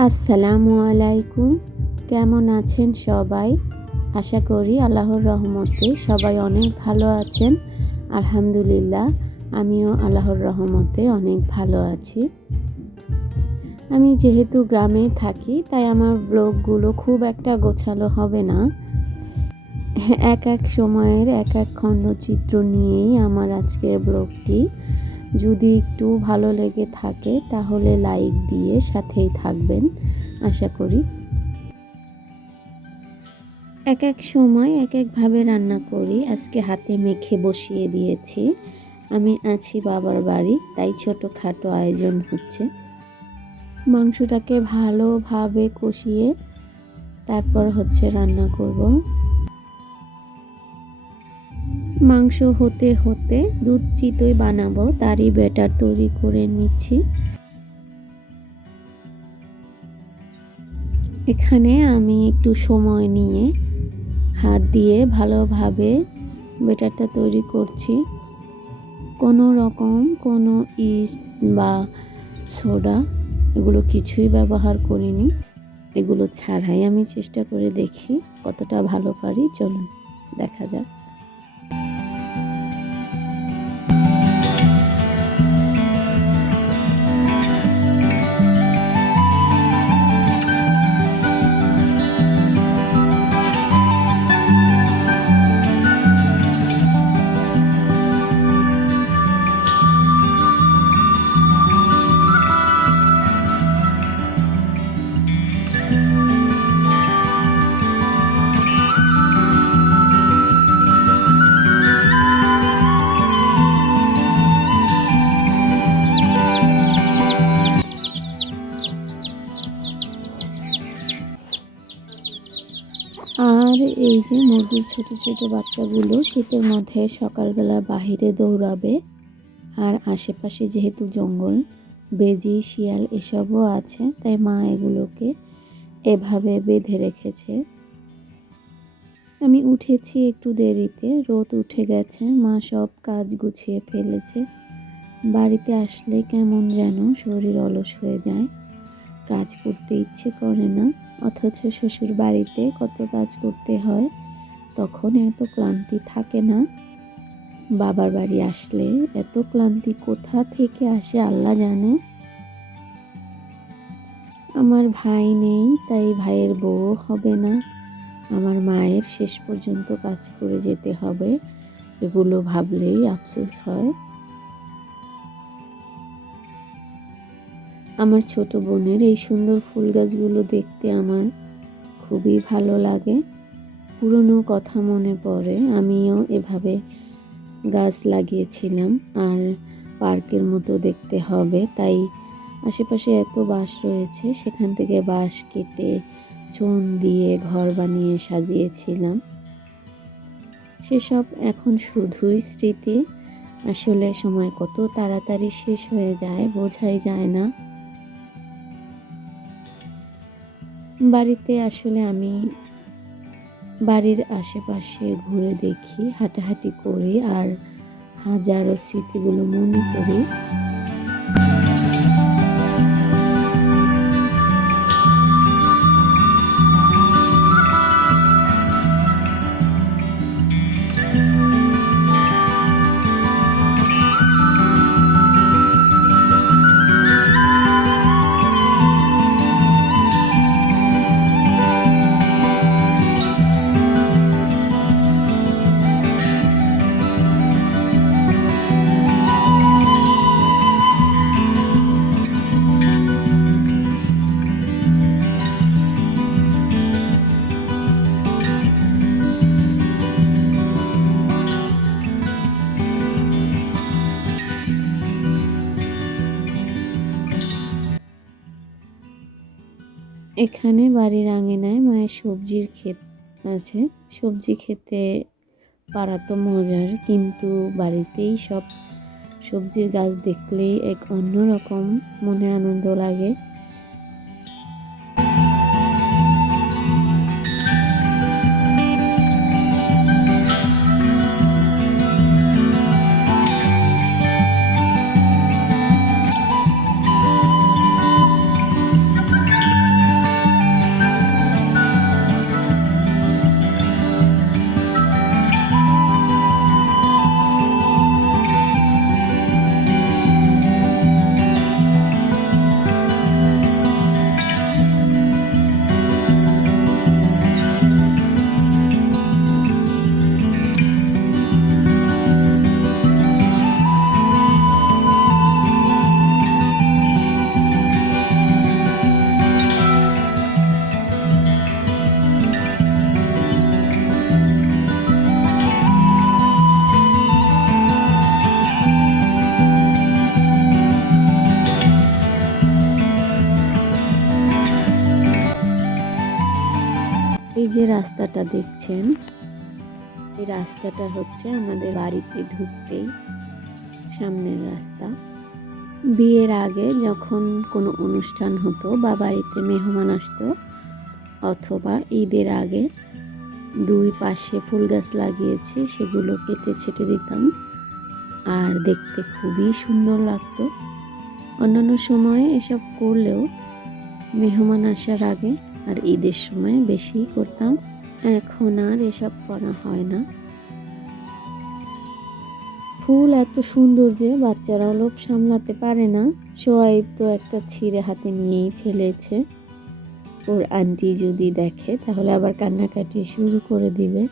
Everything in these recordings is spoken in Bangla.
আসসালামু আলাইকুম। কেমন আছেন সবাই? আশা করি আল্লাহর রহমতে সবাই অনেক ভালো আছেন। আলহামদুলিল্লাহ, আমিও আল্লাহর রহমতে অনেক ভালো আছি। আমি যেহেতু গ্রামে থাকি তাই আমার ব্লগগুলো খুব একটা গোছালো হবে না। এক এক সময়ের এক এক খণ্ডচিত্র নিয়েই আমার আজকের ব্লগটি। যদি একটু ভালো লেগে থাকে তাহলে লাইক দিয়ে সাথেই থাকবেন আশা করি। এক এক সময় এক একভাবে রান্না করি। আজকে হাতে মেখে বসিয়ে দিয়েছি। আমি আছি বাবার বাড়ি, তাই ছোটোখাটো আয়োজন হচ্ছে। মাংসটাকে ভালোভাবে কষিয়ে তারপর রান্না করব। মাংস হতে হতে দুধ চিতই বানাবো, তারই ব্যাটার তৈরি করে নিচ্ছি। এখানে আমি একটু সময় নিয়ে হাত দিয়ে ভালোভাবে ব্যাটারটা তৈরি করছি। কোনো রকম কোনো ইস্ট বা সোডা এগুলো কিছুই ব্যবহার করিনি। এগুলো ছাড়াই আমি চেষ্টা করে দেখি কতটা ভালো পারি। চলুন দেখা যাক। আর এই যে মুরগির ছোট ছোট বাচ্চাগুলো শীতের মধ্যে সকালবেলা বাহিরে দৌড়াবে। আর আশেপাশে যেহেতু জঙ্গল, বেজি শিয়াল এসবও আছে, তাই মা এগুলোকে এভাবে বেঁধে রেখেছে। আমি উঠেছি একটু দেরিতে, রোদ উঠে গেছে, মা সব কাজ গুছিয়ে ফেলেছে। বাড়িতে আসলে কেমন যেন শরীর অলস হয়ে যায়, কাজ করতে ইচ্ছে করে না। অথচ শ্বশুর বাড়িতে কত কাজ করতে হয়, তখন এত ক্লান্তি থাকে না। বাবার বাড়ি আসলে এত ক্লান্তি কোথা থেকে আসে আল্লাহ জানে। আমার ভাই নেই, তাই ভাইয়ের বউ হবে না। আমার মায়ের শেষ পর্যন্ত কাজ করে যেতে হবে, এগুলো ভাবলেই আফসোস হয়। আমার ছোট বোনের এই সুন্দর ফুল গাছগুলো দেখতে আমার খুবই ভালো লাগে। পুরনো কথা মনে পড়ে, আমিও এভাবে গাছ লাগিয়েছিলাম। আর পার্কের মতো দেখতে হবে, তাই আশেপাশে এত বাঁশ রয়েছে, সেখান থেকে বাঁশ কেটে চুন দিয়ে ঘর বানিয়ে সাজিয়েছিলাম। সেসব এখন শুধুই স্মৃতি। আসলে সময় কত তাড়াতাড়ি শেষ হয়ে যায় বোঝাই যায় না। বাড়িতে আসলে আমি বাড়ির আশেপাশে ঘুরে দেখি, হাঁটাহাঁটি করি আর হাজারো স্মৃতিগুলো মনে করি। এখানে বাড়ির আঙিনায় মায়ের সবজির ক্ষেত আছে। সবজি খেতে পারা তো মজার, কিন্তু বাড়িতেই সব সবজির গাছ দেখলেই এক অন্যরকম মনে আনন্দ লাগে। এই যে রাস্তাটা দেখছেন, এই রাস্তাটা হচ্ছে আমাদের বাড়িতে ঢুকতেই সামনের রাস্তা। বিয়ের আগে যখন কোনো অনুষ্ঠান হতো বা বাড়িতে মেহমান আসতো অথবা ঈদের আগে দুই পাশে ফুল গাছ লাগিয়েছি, সেগুলো কেটে ছেটে দিতাম আর দেখতে খুবই সুন্দর লাগতো। অন্যান্য সময়ে এসব করলেও মেহমান আসার আগে আর ঈদের সময় বেশি করতাম। এখন আর এসব করা হয় না। ফুল এত সুন্দর যে বাচ্চারা লোভ সামলাতে পারে না। সোয়াইব তো একটা ছিঁড়ে হাতে নিয়েই ফেলেছে। ওর আন্টি যদি দেখে তাহলে আবার কান্নাকাটি শুরু করে দিবে।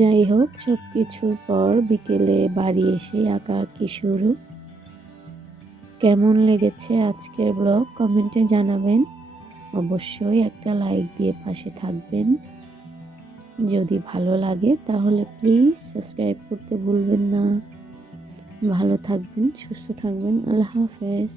যাই হোক, সব কিছুর পর বিকেলে বাড়ি এসে আঁকাআঁকি শুরু। কেমন লেগেছে আজকের ব্লগ কমেন্টে জানাবেন। অবশ্যই একটা লাইক দিয়ে পাশে থাকবেন। যদি ভালো লাগে তাহলে প্লিজ সাবস্ক্রাইব করতে ভুলবেন না। ভালো থাকবেন, সুস্থ থাকবেন। আল্লাহ হাফেজ।